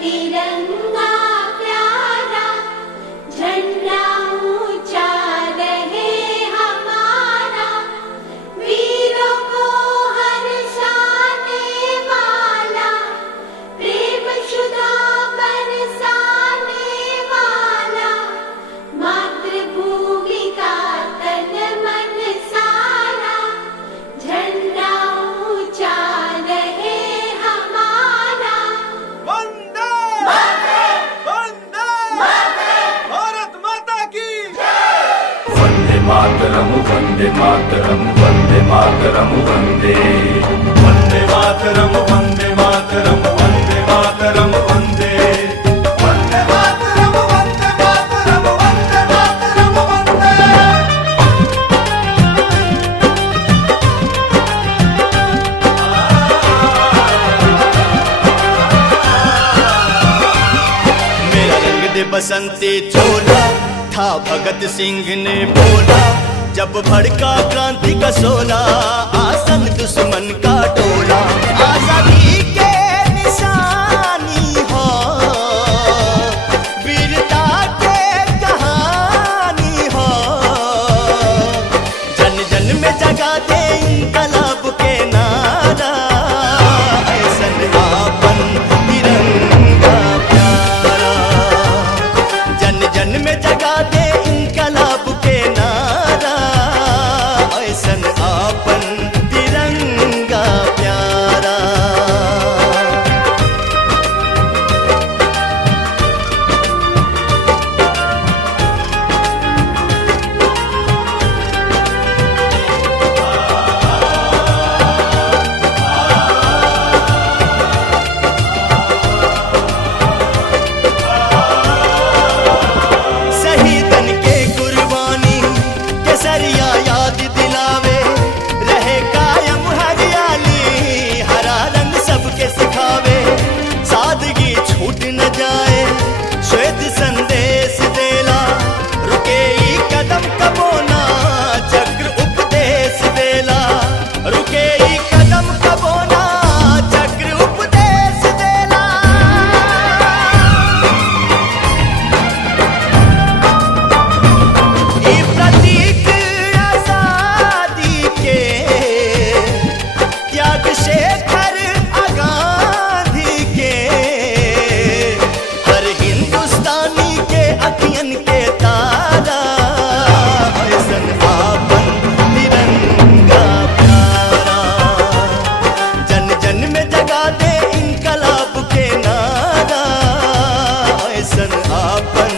तिरंगा प्यारा झंडा ऊंचा रहे हमारा, वीरों को हर्षाने वाला, प्रेम सुधा बरसाने वाला, मातृभूमि का तन मन सारा, झंडा ऊंचा रहे हमारा। वंदे वंदे भारत माता की वंदे मातरम वंदे मातरम वंदे मातरम वंदे वंदे मातरम वंदे मातरम वंदे मातरम वंदे वंदे मातरम वंदे मातरम वंदे मातरम वंदे। मेरा रंग दे बसंती चोला था भगत सिंह ने बोला, जब भड़का क्रांति का शोला, आसन दुश्मन का टोला। आजादी के निशानी हो, वीरता के कहानी हो, जन जन में जगा दे इनकलाब के नारा, ऐसन आपन तिरंगा प्यारा, जन जन में जगा दे इनकलाब के नारा, ऐसन आपन तिरंगा प्यारा। शहीदन के कुर्बानी केसरिया याद दिलावे, रहे कायम हरियाली, हरा रंग सबके सिखावे, सादगी छूट न जाए, श्वेत संदेश देला, रुके ई कदम कबो ना, चक्र उपदेश देला, रुके ई कदम कबो ना, चक्र उपदेश देला। ई प्रतीक आजादी के, त्याग शेखर गांधी के, हर हिंदुस्तानी के अखियन के तारा, ऐसन आपन तिरंगा प्यारा, जन जन में जगा दे इनकलाब के नारा, ऐसन आपन